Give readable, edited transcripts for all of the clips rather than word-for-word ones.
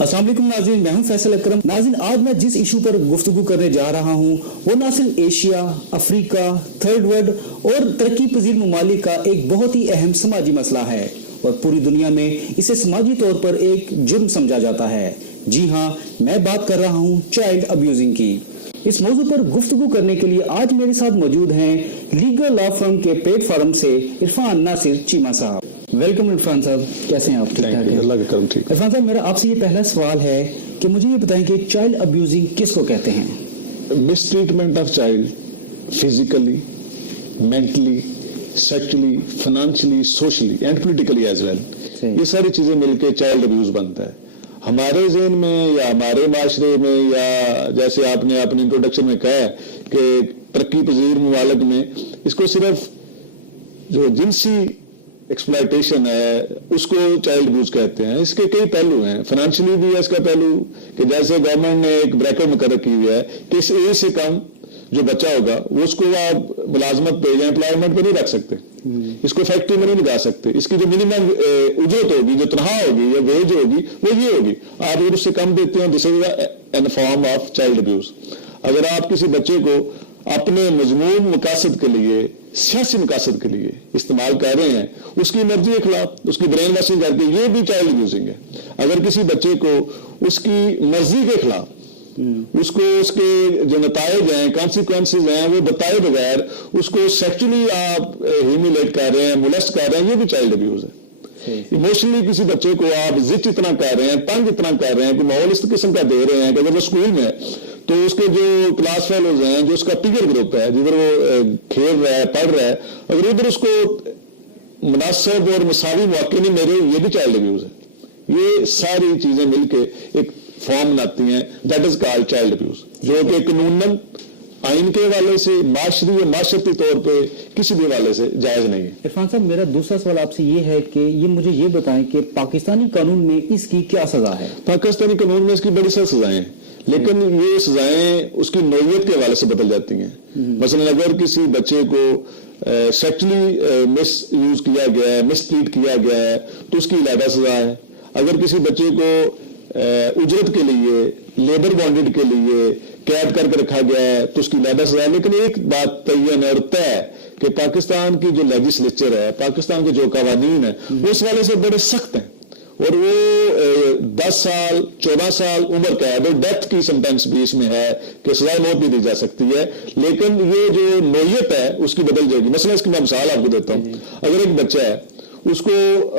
अस्सलाम वालेकुम नाज़रीन, मैं हूं फैसल अकरम। नाज़रीन, आज मैं जिस इशू पर गुफ्तगू करने जा रहा हूं वो न सिर्फ एशिया, अफ्रीका, थर्ड वर्ल्ड और तरक्की पजीर ममालिक का एक बहुत ही अहम समाजी मसला है और पूरी दुनिया में इसे समाजी तौर पर एक जुर्म समझा जाता है। जी हाँ, मैं बात कर रहा हूँ चाइल्ड अब्यूजिंग की। इस मौजू पर गुफ्तगू करने के लिए आज मेरे साथ मौजूद हैं लीगल लॉ फर्म के प्लेटफॉर्म से इरफान नासिर चीमा साहब। वेलकम इरफान साहब, कैसे हैं आप? ठीक ठाक हैं? अल्लाह का करम ठीक। इरफान साहब, मेरा आपसे ये पहला सवाल है कि मुझे ये बताएं कि चाइल्ड अब्यूजिंग किसको कहते हैं? Mistreatment of child physically, mentally, sexually, financially, socially and politically as well, ये सारी चीजें मिलकर चाइल्ड अब्यूज बनता है। हमारे ज़हन में या हमारे माशरे में, या जैसे आपने अपने इंट्रोडक्शन में कहा कि तरक्की पजीर ममालिक में इसको सिर्फ जो जिनसी एक्सप्लॉयटेशन है उसको चाइल्ड अब्यूज कहते हैं। इसके कई पहलू हैं। फाइनेंशियली भी है इसका पहलू कि जैसे गवर्नमेंट ने एक ब्रैकेट मुकर्रर की हुई है कि इस एज से कम जो बच्चा होगा वो उसको आप मुलाजमत पे या एम्प्लॉयमेंट पे नहीं रख सकते, इसको फैक्ट्री में नहीं लगा सकते। इसकी जो मिनिमम उजरत होगी, जो तनख्वाह होगी या वेज होगी, वो ये होगी। आप अगर उससे कम देते हैं, this is an form of child abuse. अगर आप किसी बच्चे को अपने मजमून मकासद के लिए, सियासी मकासद के लिए इस्तेमाल कर रहे हैं, उसकी मर्जी के खिलाफ उसकी ब्रेन वॉशिंग करके, ये भी चाइल्ड अब्यूजिंग है। अगर किसी बच्चे को उसकी मर्जी के खिलाफ उसको उसके जो नतायज हैं, कॉन्सिक्वेंसेज हैं, वो बताए बगैर उसको सेक्सुअली आप ह्यूमिलेट कर रहे हैं, मोलेस्ट कर रहे हैं, ये भी चाइल्ड अब्यूज है। इमोशनली किसी बच्चे को आप जिद इतना कर रहे हैं, तंग इतना कर रहे हैं कि माहौल इस किस्म का दे रहे हैं कि अगर वो स्कूल में है तो उसके जो क्लास फेलोज हैं, जो उसका पीयर ग्रुप है, जिधर वो खेल रहा है, पढ़ रहा है, अगर उधर उसको मुनासिब और मसावी मौके नहीं मिले, ये भी चाइल्ड अब्यूज है। ये सारी चीजें मिलकर एक फॉर्म बनाती हैं, that is called child abuse, जो कि कानूनन आइन के हवाले से, माशरी और माशरती तौर पे किसी भी हवाले से जायज नहीं है। इरफान साहब, मेरा दूसरा सवाल आपसे ये है कि ये मुझे ये बताएं कि पाकिस्तानी कानून में इसकी क्या सजा है? पाकिस्तानी कानून में इसकी बड़ी सख्त सजाएं हैं, लेकिन ये सजाएं उसकी नौयत के हवाले से बदल जाती हैं। मसलन अगर किसी बच्चे को सेक्सुअली मिस यूज किया गया है, मिस ट्रीट किया गया है, तो उसकी इलादा सजा है। अगर किसी बच्चे को उजरत के लिए, लेबर बॉन्डेड के लिए कैद करके रखा गया है, तो उसकी इलादा सजा है। लेकिन एक बात तय्यन और तय है कि पाकिस्तान की जो लेजिस्लेचर है, पाकिस्तान के जो कानून है, वो इस वाले से बड़े सख्त हैं और वो 10 साल 14 साल उम्र कैद और डेथ की सेंटेंस भी इसमें है कि सजा मौत भी दी जा सकती है। लेकिन ये जो नौयत है उसकी बदल जाएगी। मसलन इसकी मैं मिसाल आपको देता हूँ। अगर एक बच्चा है, उसको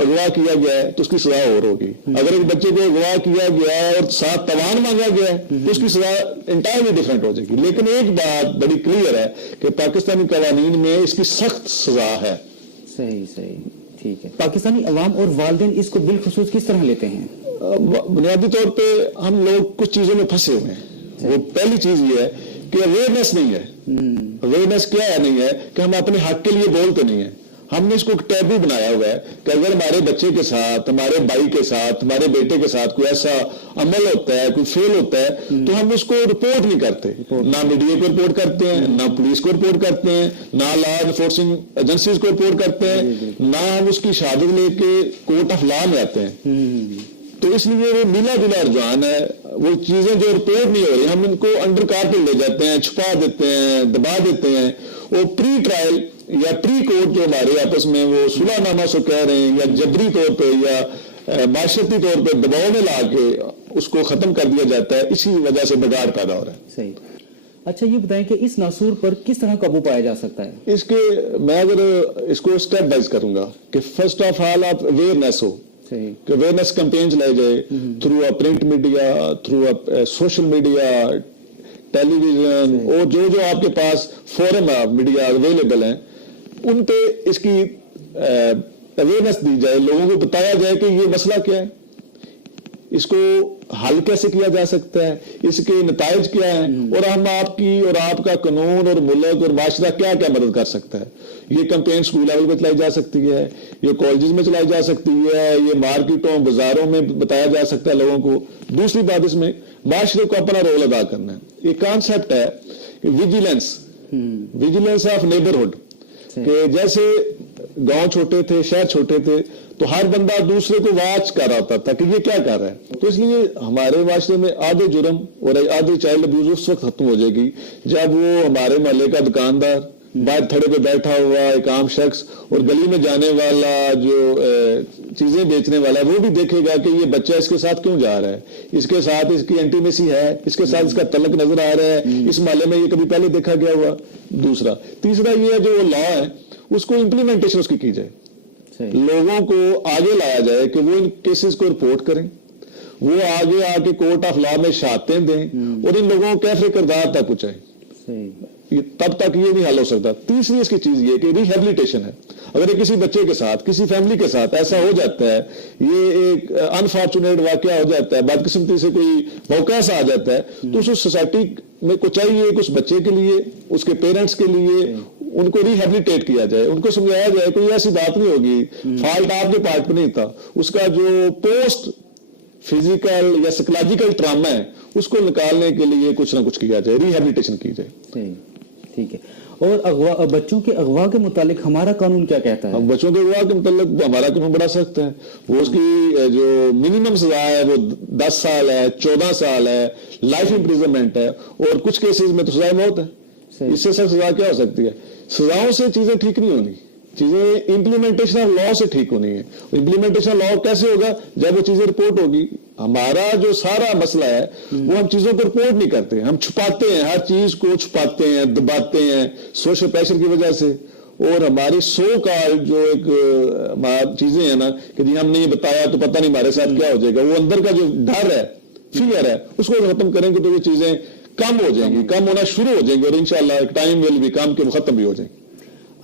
अगवा किया गया है तो उसकी सजा और होगी। अगर एक बच्चे को अगवा किया गया है और साथ तवान मांगा गया है तो उसकी सजा इंटायरली डिफरेंट हो जाएगी। लेकिन एक बात बड़ी क्लियर है कि पाकिस्तानी कानून में इसकी सख्त सजा है। सही सही, ठीक है। पाकिस्तानी अवाम और वालिदैन इसको बिलखुसूस किस तरह लेते हैं? बुनियादी तौर पर हम लोग कुछ चीजों में फंसे हुए हैं। वो पहली चीज ये है कि अवेयरनेस नहीं है। अवेयरनेस क्या है? नहीं है कि हम अपने हक के लिए बोलते नहीं है। हमने इसको टैबू बनाया हुआ है कि अगर हमारे बच्चे के साथ, हमारे भाई के साथ, हमारे बेटे के साथ कोई ऐसा अमल होता है, कोई फेल होता है, तो हम उसको रिपोर्ट नहीं करते। ना मीडिया को रिपोर्ट करते हैं, ना पुलिस को रिपोर्ट करते हैं, ना लॉ एनफोर्सिंग एजेंसीज को रिपोर्ट करते हैं, ना हम उसकी शहादत लेके कोर्ट ऑफ लॉ में आते हैं। तो इसलिए वो मिला जुला रुझान है। वो चीजें जो रिपोर्ट नहीं हो रही, हम इनको अंडर कारपेट ले जाते हैं, छुपा देते हैं, दबा देते हैं। वो प्री ट्रायल या प्री कोर्ट जो हमारे आपस में वो सुलहनामा से कह रहे हैं, या जबरी तौर पे या माशरती तौर पे दबाव में ला के उसको खत्म कर दिया जाता है। इसी वजह से बिगाड़ पैदा हो रहा है। सही। अच्छा, ये बताएं कि इस नासूर पर किस तरह काबू पाया जा सकता है? इसके मैं अगर इसको स्टेप बाइज करूंगा कि फर्स्ट ऑफ ऑल आप अवेयरनेस हो, कि अवेयरनेस कैंपेन चलाए जाए through a print media, through a social media, television, और जो जो आपके पास फोरम मीडिया अवेलेबल हैं, उन पे इसकी अवेयरनेस दी जाए, लोगों को बताया जाए कि ये मसला क्या है, इसको हल कैसे किया जा सकता है, इसके नताइज क्या हैं, और हम आपकी और आपका कानून और मुल्क और माशरा क्या क्या मदद कर सकता है। ये कैंपेन स्कूल लेवल पे चलाई जा सकती है, ये कॉलेजेस में चलाई जा सकती है, ये मार्केटों बाजारों में बताया जा सकता है लोगों को। दूसरी बात, इसमें माशरे को अपना रोल अदा करना है। ये कॉन्सेप्ट है विजिलेंस ऑफ नेबरहुड, कि जैसे गांव छोटे थे, शहर छोटे थे, تو ہر بندہ دوسرے کو واچ کر رہا تھا کہ یہ کیا کر رہا ہے. تو اس لیے ہمارے معاشرے میں آدھے جرم اور آدھے چائلڈ ابیوز اس وقت ختم ہو جائے گی جب وہ ہمارے محلے کا دکاندار، باہر تھڑے پہ بیٹھا ہوا ایک عام شخص اور گلی میں جانے والا جو چیزیں بیچنے والا ہے وہ بھی دیکھے گا کہ یہ بچہ اس کے ساتھ کیوں جا رہا ہے، اس کے ساتھ اس کی انٹیمیسی ہے، اس کے ساتھ اس کا تعلق نظر آ رہا ہے، اس محلے میں یہ کبھی پہلے دیکھا گیا ہوا. دوسرا تیسرا یہ ہے جو لا ہے اس کو امپلیمنٹیشن اس کی کی جائے، لوگوں کو آگے لایا جائے کہ وہ ان کیسز کو رپورٹ کریں، وہ آگے آ کے کورٹ آف لا میں شہادتیں دیں اور ان لوگوں کو کیفے کردار تک پہنچائیں. تب تک یہ نہیں حل ہو سکتا. تیسری اس کی چیز یہ کہ ریہیبلیٹیشن ہے. اگر کسی بچے کے ساتھ، کسی فیملی کے ساتھ ایسا ہو جاتا ہے، یہ ایک انفارچونیٹ واقعہ ہو جاتا ہے، بدقسمتی سے کوئی موقع ایسا آ جاتا ہے، تو اس سوسائٹی میں کو چاہیے کہ اس بچے کے لیے، اس کے پیرنٹس کے لیے ان کو ریہیبلیٹیٹ کیا جائے، ان کو سمجھایا جائے کوئی ایسی بات نہیں ہوگی، فالٹ آپ کے پارٹ پہ نہیں تھا. اس کا جو پوسٹ فزیکل یا سائیکولوجیکل ٹراما ہے اس کو نکالنے کے لیے کچھ نہ کچھ کیا جائے، ریہیبلیٹیشن کی جائے. ٹھیک ہے. اور بچوں کے اغوا کے متعلق ہمارا قانون کیا کہتا ہے؟ بچوں کے اغوا کے متعلق ہمارا قانون بڑا سخت ہے. وہ اس کی جو منیمم سزا ہے وہ 10 سال ہے، 14 سال ہے، لائف امپریزنمنٹ ہے، اور کچھ کیسز میں تو سزائے موت ہے. اس سے سخت سزا کیا ہو سکتی ہے؟ سزاؤں سے چیزیں ٹھیک نہیں ہونی، چیزیں امپلیمنٹیشن آف لا سے ٹھیک ہونی ہے. امپلیمنٹیشن لا کیسے ہوگا؟ جب وہ چیزیں رپورٹ ہوگی. ہمارا جو سارا مسئلہ ہے وہ ہم چیزوں کو رپورٹ نہیں کرتے، ہم چھپاتے ہیں، ہر چیز کو چھپاتے ہیں، دباتے ہیں سوشل پریشر کی وجہ سے. اور ہماری سو کال جو ایک چیزیں ہیں نا کہ جی ہم نے یہ بتایا تو پتہ نہیں ہمارے ساتھ کیا ہو جائے گا، وہ اندر کا جو ڈر ہے، فیئر ہے، اس کو ختم کریں گے تو یہ چیزیں کم ہو جائیں گی، کم ہونا شروع ہو جائیں گی، اور انشاءاللہ ایک ٹائم ول بھی کام کے ختم بھی ہو جائیں گے.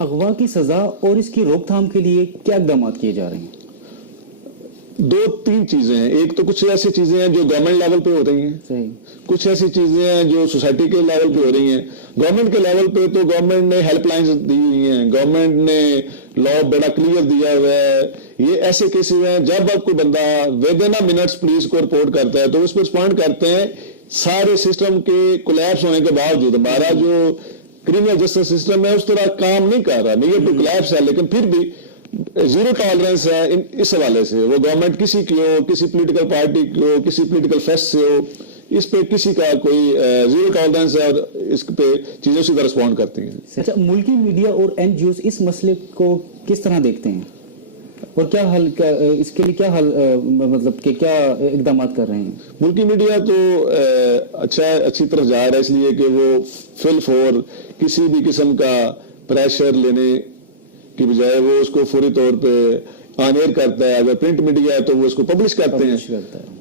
اغوا کی سزا اور اس کی روک تھام کے لیے کیا اقدامات کیے جا رہے ہیں؟ 2-3 چیزیں ہیں. ایک تو کچھ ایسی چیزیں ہیں جو گورنمنٹ لیول پہ ہو رہی ہیں، کچھ ایسی چیزیں ہیں جو سوسائٹی کے لیول پہ ہو رہی ہیں. گورنمنٹ کے لیول پہ تو گورنمنٹ نے ہیلپ لائنز دی ہوئی ہیں، گورنمنٹ نے لا بڑا کلیئر دیا ہوا ہے. یہ ایسے کیسز ہیں جب اب کوئی بندہ ودن منٹس پولیس کو رپورٹ کرتا ہے تو اس پہ رسپونڈ کرتے ہیں. سارے سسٹم کے کولیپس ہونے کے باوجود ہمارا جو کرمنل جسٹس سسٹم ہے اس طرح کام نہیں کر رہا، نیئر ٹو کولیپس ہے، لیکن پھر بھی زیرو ٹالرنس ہے اس حوالے سے. وہ گورنمنٹ کسی کی ہو، کسی پولیٹیکل پارٹی کی ہو، کسی پولیٹیکل فیسٹ سے ہو، اس پہ کسی کا کوئی زیرو ٹالرنس ہے اور اس پہ چیزوں سے رسپونڈ کرتی ہیں. اچھا، ملکی میڈیا اور این جی اوز اس مسئلے کو کس طرح دیکھتے ہیں اور کیا حل، اس کے لیے کیا حل، مطلب کہ کیا اقدامات کر رہے ہیں؟ ملکی میڈیا تو اچھی طرف جا رہا ہے، اس لیے کہ وہ فل فور کسی بھی قسم کا پریشر لینے کی بجائے وہ اس کو فوری طور پہ آن ایئر کرتا ہے. اگر پرنٹ میڈیا ہے تو وہ اس کو پبلش کرتے ہیں.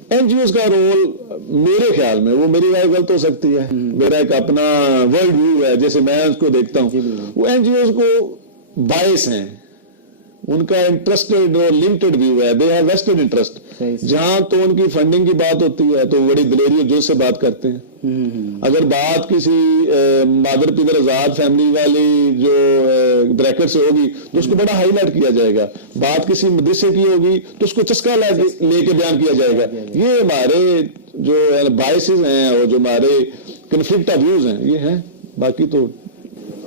این جی اوز کا رول میرے خیال میں، وہ میری رائے غلط ہو سکتی ہے، میرا ایک اپنا ورلڈ ویو ہے جیسے میں اس کو دیکھتا ہوں. وہ این جی اوز کو باعث ہیں، ان کا انٹرسٹڈ اور لمیٹڈ ویو ہے، دے ہیو ویسٹڈ انٹرسٹ. جہاں تو ان کی فنڈنگ کی بات ہوتی ہے تو بڑی دلیری اور جوش سے بات کرتے ہیں. اگر بات کسی مادر پدر آزاد فیملی والی جو بریکٹ سے ہوگی تو اس کو بڑا ہائی لائٹ کیا جائے گا. بات کسی مدرسے کی ہوگی تو اس کو چسکا لے کے بیان کیا جائے گا. یہ ہمارے جو باعثز ہیں اور جو ہمارے کنفلکٹ آف ویوز ہیں یہ ہیں. باقی تو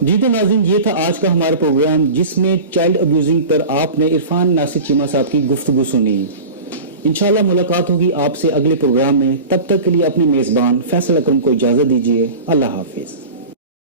جی تو ناظرین، یہ تھا آج کا ہمارا پروگرام جس میں چائلڈ ابیوزنگ پر آپ نے عرفان ناصر چیمہ صاحب کی گفتگو سنی. انشاءاللہ ملاقات ہوگی آپ سے اگلے پروگرام میں. تب تک کے لیے اپنے میزبان فیصل اکرم کو اجازت دیجیے. اللہ حافظ.